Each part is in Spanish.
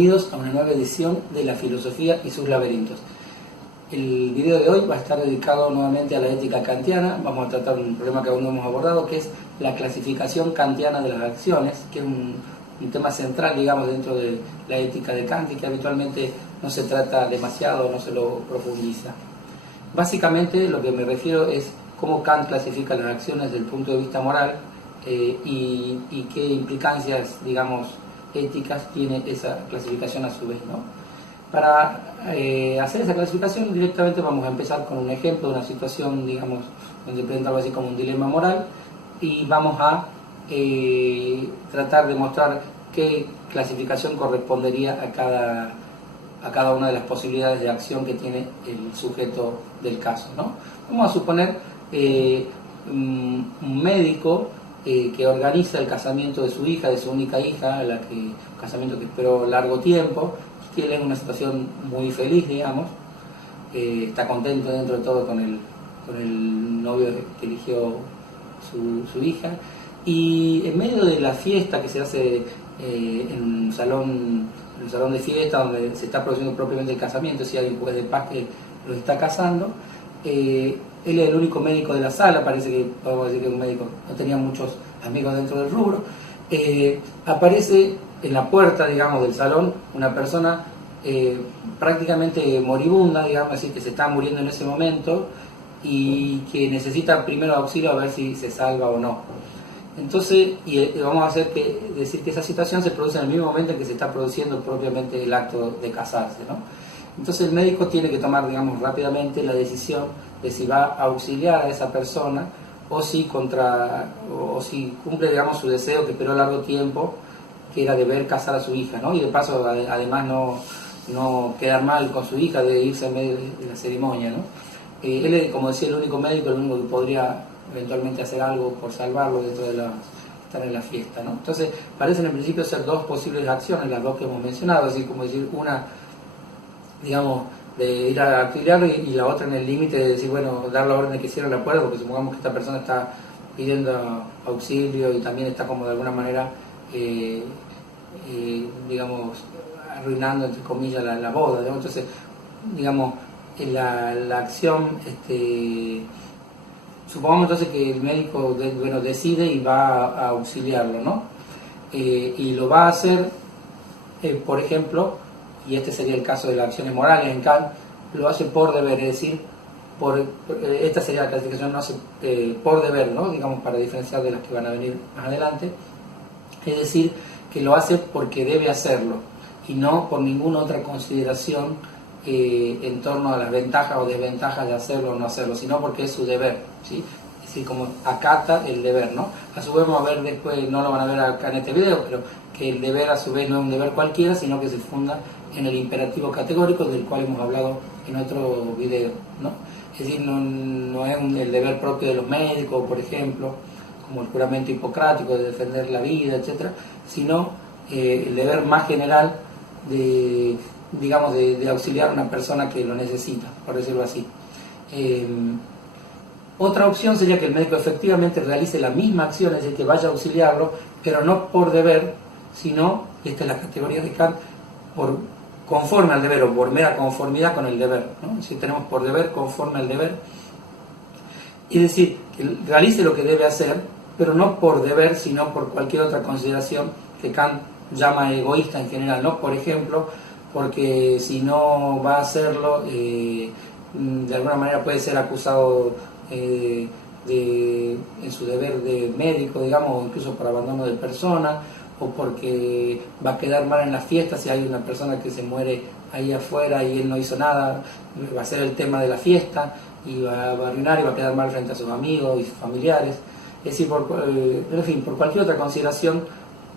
Bienvenidos a una nueva edición de La Filosofía y sus laberintos. El video de hoy va a estar dedicado nuevamente a la ética kantiana. Vamos a tratar un problema que aún no hemos abordado, que es la clasificación kantiana de las acciones, que es un tema central, digamos, dentro de la ética de Kant y que habitualmente no se trata demasiado, no se lo profundiza. Básicamente lo que me refiero es cómo Kant clasifica las acciones desde el punto de vista moral y qué implicancias, digamos, éticas tiene esa clasificación a su vez, ¿no? Para hacer esa clasificación directamente vamos a empezar con un ejemplo de una situación, digamos, donde presenta algo así como un dilema moral y vamos a tratar de mostrar qué clasificación correspondería a cada una de las posibilidades de acción que tiene el sujeto del caso, ¿no? Vamos a suponer un médico que organiza el casamiento de su hija, de su única hija, un casamiento que esperó largo tiempo, que él es en una situación muy feliz, digamos, está contento dentro de todo con el novio que eligió su hija, y en medio de la fiesta que se hace en un salón de fiesta donde se está produciendo propiamente el casamiento, si hay un juez de paz que los está casando, él es el único médico de la sala, parece que podemos decir que es un médico, no tenía muchos amigos dentro del rubro. Aparece en la puerta, digamos, del salón una persona prácticamente moribunda, digamos así, que se está muriendo en ese momento y que necesita primero auxilio a ver si se salva o no. Entonces, vamos a decir que esa situación se produce en el mismo momento en que se está produciendo propiamente el acto de casarse, ¿no? Entonces el médico tiene que tomar, digamos, rápidamente la decisión de si va a auxiliar a esa persona o si cumple, digamos, su deseo que esperó largo tiempo, que era de ver casar a su hija, ¿no? Y de paso, además, no quedar mal con su hija, de irse en medio de la ceremonia, ¿no? Él es, como decía, el único médico, el único que podría eventualmente hacer algo por salvarlo dentro de estar en la fiesta, ¿no? Entonces, parecen en principio ser dos posibles acciones, las dos que hemos mencionado, así como decir, una, digamos, de ir a auxiliarlo y la otra en el límite de decir, bueno, dar la orden de que cierren la puerta, porque supongamos que esta persona está pidiendo auxilio y también está como de alguna manera, digamos, arruinando, entre comillas, la boda, ¿no? Entonces, digamos, la acción, supongamos entonces que el médico decide y va a auxiliarlo, ¿no? Y lo va a hacer, por ejemplo, y este sería el caso de las acciones morales en Kant, lo hace por deber, es decir, esta sería la clasificación, no hace por deber, ¿no? Digamos, para diferenciar de las que van a venir más adelante, es decir, que lo hace porque debe hacerlo y no por ninguna otra consideración en torno a las ventajas o desventajas de hacerlo o no hacerlo, sino porque es su deber, ¿sí? Es decir, como acata el deber, ¿no? A su vez vamos a ver después, no lo van a ver acá en este video, pero que el deber a su vez no es un deber cualquiera, sino que se funda en el imperativo categórico del cual hemos hablado en otro video, ¿no? Es decir, no es el deber propio de los médicos, por ejemplo, como el juramento hipocrático de defender la vida, etcétera, sino el deber más general de auxiliar a una persona que lo necesita, por decirlo así. Otra opción sería que el médico efectivamente realice la misma acción, es decir, que vaya a auxiliarlo, pero no por deber, sino, y esta es la categoría de Kant, conforme al deber o por mera conformidad con el deber, ¿no? Es decir, tenemos por deber conforme al deber, es decir, que realice lo que debe hacer, pero no por deber, sino por cualquier otra consideración que Kant llama egoísta en general, ¿no? Por ejemplo, porque si no va a hacerlo, de alguna manera puede ser acusado en su deber de médico, digamos, o incluso por abandono de persona, o porque va a quedar mal en la fiesta si hay una persona que se muere ahí afuera y él no hizo nada, va a ser el tema de la fiesta y va a arruinar y va a quedar mal frente a sus amigos y sus familiares. Es decir, por cualquier otra consideración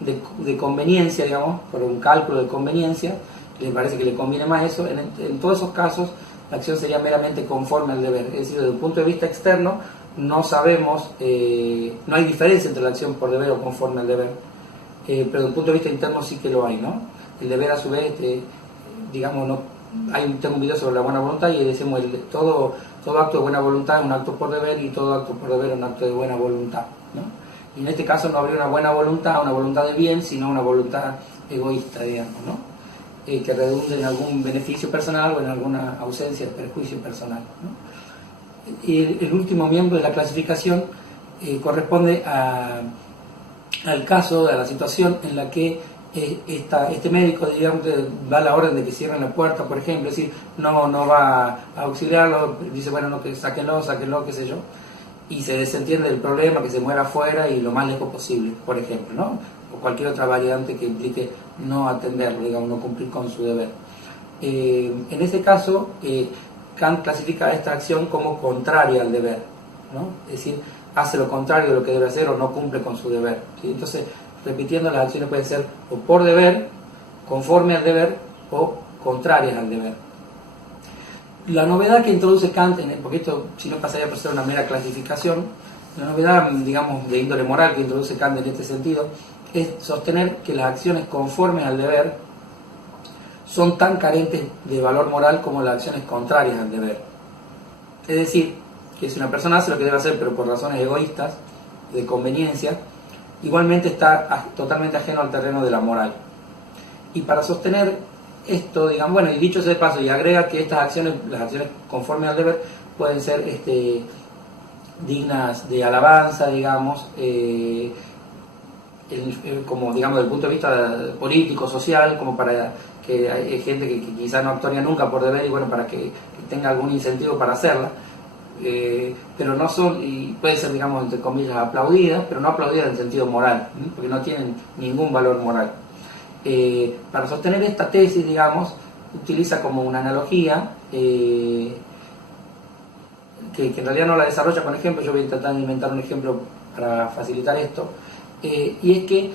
de conveniencia, digamos, por un cálculo de conveniencia, le parece que le conviene más eso, en todos esos casos la acción sería meramente conforme al deber. Es decir, desde un punto de vista externo no sabemos, no hay diferencia entre la acción por deber o conforme al deber, pero desde un punto de vista interno sí que lo hay, ¿no? El deber a su vez, digamos, tengo un video sobre la buena voluntad y decimos todo acto de buena voluntad es un acto por deber y todo acto por deber es un acto de buena voluntad, ¿no? Y en este caso no habría una buena voluntad de bien, sino una voluntad egoísta, digamos, ¿no? que redunde en algún beneficio personal o en alguna ausencia de perjuicio personal, ¿no? Y el último miembro de la clasificación corresponde al caso, a la situación en la que este médico, digamos, da la orden de que cierren la puerta, por ejemplo, es decir, no va a auxiliarlo, dice, bueno, no, que sáquenlo, qué sé yo, y se desentiende del problema, que se muera afuera y lo más lejos posible, por ejemplo, ¿no? O cualquier otra variante que implique no atenderlo, digamos, no cumplir con su deber. En ese caso, Kant clasifica esta acción como contraria al deber, ¿no? Es decir, hace lo contrario de lo que debe hacer o no cumple con su deber, ¿sí? Entonces, repitiendo, las acciones pueden ser o por deber, conforme al deber, o contrarias al deber. La novedad que introduce Kant, porque esto si no pasaría por ser una mera clasificación, la novedad, digamos, de índole moral que introduce Kant en este sentido, es sostener que las acciones conformes al deber son tan carentes de valor moral como las acciones contrarias al deber. Es decir, que si una persona hace lo que debe hacer pero por razones egoístas, de conveniencia, igualmente está totalmente ajeno al terreno de la moral. Y para sostener esto, digamos, bueno, y dicho sea de paso, y agrega que estas acciones, las acciones conformes al deber, pueden ser dignas de alabanza, digamos, como digamos desde el punto de vista político, social, como para que hay gente que quizás no actuaría nunca por deber y bueno, para que tenga algún incentivo para hacerla, pero no son, y puede ser, digamos, entre comillas, aplaudidas, pero no aplaudidas en sentido moral, porque no tienen ningún valor moral. Para sostener esta tesis, digamos, utiliza como una analogía que en realidad no la desarrolla con ejemplos. Yo voy a tratar de inventar un ejemplo para facilitar esto, y es que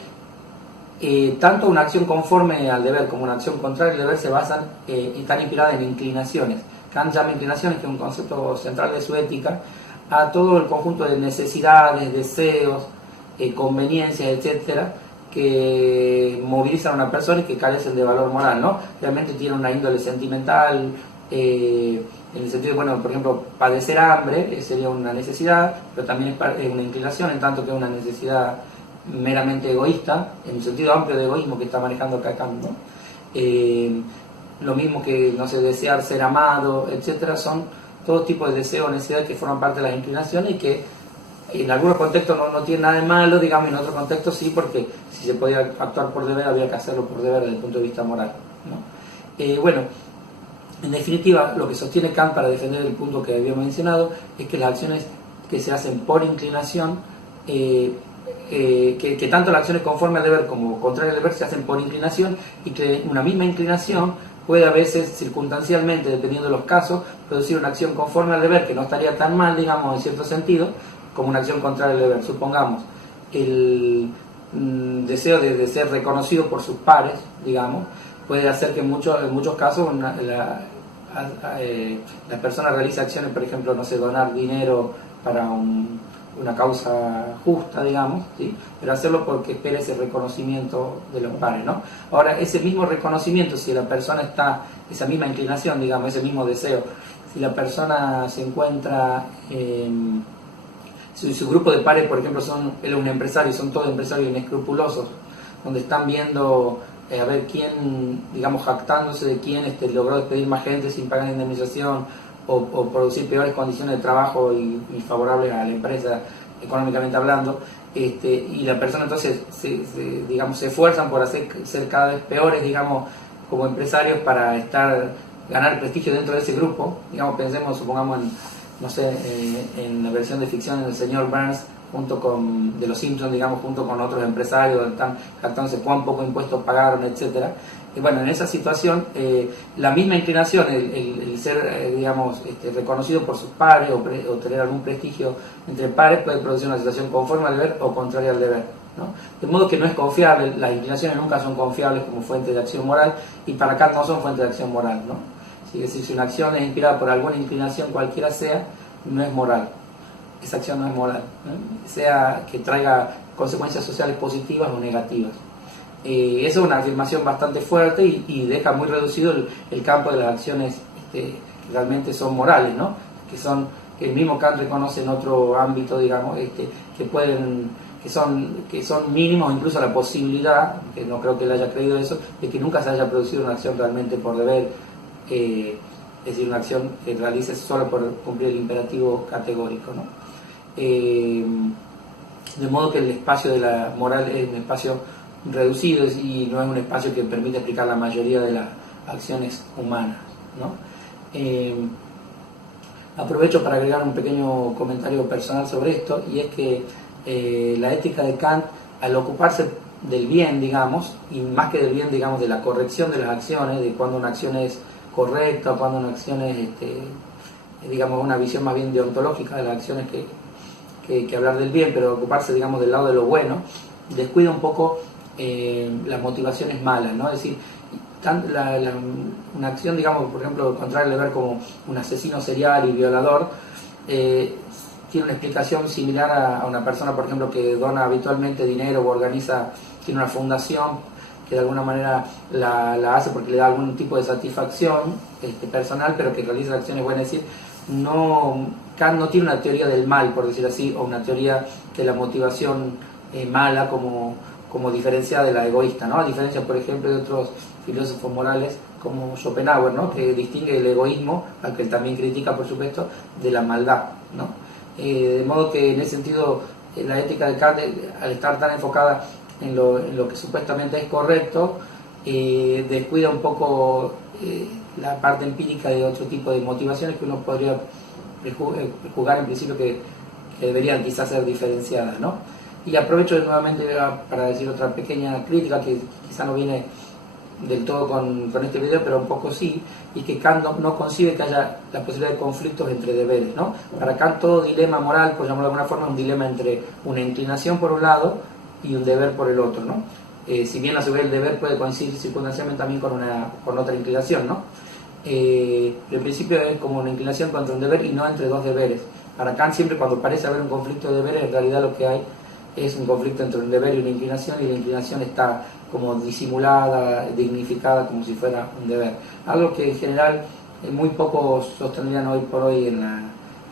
tanto una acción conforme al deber como una acción contraria al deber se basan y están inspiradas en inclinaciones. Kant llama inclinaciones, que es un concepto central de su ética, a todo el conjunto de necesidades, deseos, conveniencias, etcétera, que movilizan a una persona y que carecen de valor moral, ¿no? Realmente tiene una índole sentimental, en el sentido de, bueno, por ejemplo, padecer hambre sería una necesidad, pero también es una inclinación, en tanto que es una necesidad meramente egoísta, en el sentido amplio de egoísmo que está manejando acá Kant, ¿no? Lo mismo que, no sé, desear ser amado, etcétera, son todo tipo de deseos o necesidades que forman parte de las inclinaciones y que en algunos contextos no tienen nada de malo, digamos, y en otros contextos sí, porque si se podía actuar por deber, había que hacerlo por deber desde el punto de vista moral, ¿no? Bueno, en definitiva, lo que sostiene Kant para defender el punto que había mencionado es que las acciones que se hacen por inclinación, que tanto las acciones conforme al deber como contrarias al deber se hacen por inclinación, y que una misma inclinación puede a veces, circunstancialmente, dependiendo de los casos, producir una acción conforme al deber que no estaría tan mal, digamos, en cierto sentido, como una acción contraria al deber. Supongamos el deseo de ser reconocido por sus pares, digamos, puede hacer que en muchos casos la persona realice acciones, por ejemplo, no sé, donar dinero para una causa justa, digamos, ¿sí? Pero hacerlo porque espera ese reconocimiento de los pares, ¿no? Ahora, ese mismo reconocimiento, si la persona está, esa misma inclinación, digamos, ese mismo deseo, si la persona se encuentra si su grupo de pares, por ejemplo, él es un empresario, son todos empresarios inescrupulosos, donde están viendo a ver quién, digamos, jactándose de quién logró despedir más gente sin pagar indemnización, o producir peores condiciones de trabajo y favorables a la empresa, económicamente hablando, y la persona entonces digamos, se esfuerzan por ser cada vez peores, digamos, como empresarios para ganar prestigio dentro de ese grupo. Digamos, supongamos no sé, en la versión de ficción del señor Burns, de los Simpsons, digamos, junto con otros empresarios, están jactándose cuán poco impuestos pagaron, etcétera. Bueno, en esa situación, la misma inclinación, el ser, digamos, reconocido por sus pares o tener algún prestigio entre pares, puede producir una situación conforme al deber o contraria al deber, ¿no? De modo que no es confiable, las inclinaciones nunca son confiables como fuente de acción moral, y para Kant no son fuente de acción moral, ¿no? Es decir, si una acción es inspirada por alguna inclinación cualquiera sea, no es moral. Esa acción no es moral, ¿no? Sea que traiga consecuencias sociales positivas o negativas. Esa es una afirmación bastante fuerte y deja muy reducido el campo de las acciones que realmente son morales, ¿no? Que el mismo Kant reconoce en otro ámbito, digamos, que pueden que son mínimos, incluso la posibilidad, que no creo que él haya creído eso, de que nunca se haya producido una acción realmente por deber, es decir, una acción que realices solo por cumplir el imperativo categórico, ¿no? De modo que el espacio de la moral es un espacio reducido y no es un espacio que permite explicar la mayoría de las acciones humanas, ¿no? Aprovecho para agregar un pequeño comentario personal sobre esto, y es que la ética de Kant, al ocuparse del bien, digamos, y más que del bien, digamos, de la corrección de las acciones, de cuando una acción es correcta, o cuando una acción es, digamos, una visión más bien deontológica de las acciones que hablar del bien, pero ocuparse, digamos, del lado de lo bueno, descuida un poco las motivaciones malas, ¿no? Es decir, una acción, digamos, por ejemplo, contrario al deber, como un asesino serial y violador, tiene una explicación similar a una persona, por ejemplo, que dona habitualmente dinero o organiza, tiene una fundación que de alguna manera la hace porque le da algún tipo de satisfacción personal, pero que realiza acciones buenas. Es decir, Kant no tiene una teoría del mal, por decir así, o una teoría de la motivación mala como diferenciada de la egoísta, ¿no? A diferencia, por ejemplo, de otros filósofos morales como Schopenhauer, ¿no? Que distingue el egoísmo, al que él también critica, por supuesto, de la maldad, ¿no? De modo que en ese sentido la ética de Kant, al estar tan enfocada en lo que supuestamente es correcto, descuida un poco la parte empírica de otro tipo de motivaciones que uno podría juzgar en principio que deberían quizás ser diferenciadas, ¿no? Y aprovecho nuevamente para decir otra pequeña crítica que quizá no viene del todo con este video, pero un poco sí, y que Kant no concibe que haya la posibilidad de conflictos entre deberes, ¿no? Para Kant todo dilema moral, por llamarlo de alguna forma, es un dilema entre una inclinación por un lado y un deber por el otro, ¿no? Si bien a su vez el deber puede coincidir circunstancialmente también con otra inclinación, ¿no? El principio es como una inclinación contra un deber y no entre dos deberes. Para Kant siempre cuando parece haber un conflicto de deberes, en realidad lo que hay es un conflicto entre un deber y una inclinación, y la inclinación está como disimulada, dignificada, como si fuera un deber. Algo que en general muy pocos sostendrían hoy por hoy en la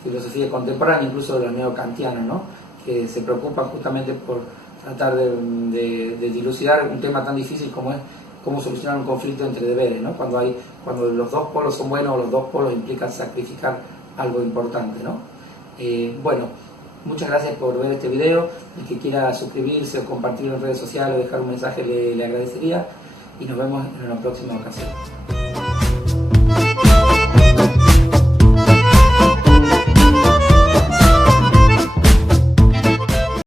filosofía contemporánea, incluso de los neocantianos, ¿no? Que se preocupan justamente por tratar de dilucidar un tema tan difícil como es cómo solucionar un conflicto entre deberes, ¿no? Cuando los dos polos son buenos o los dos polos implican sacrificar algo importante, ¿no? Bueno, muchas gracias por ver este video. El que quiera suscribirse o compartirlo en redes sociales o dejar un mensaje le agradecería, y nos vemos en una próxima ocasión.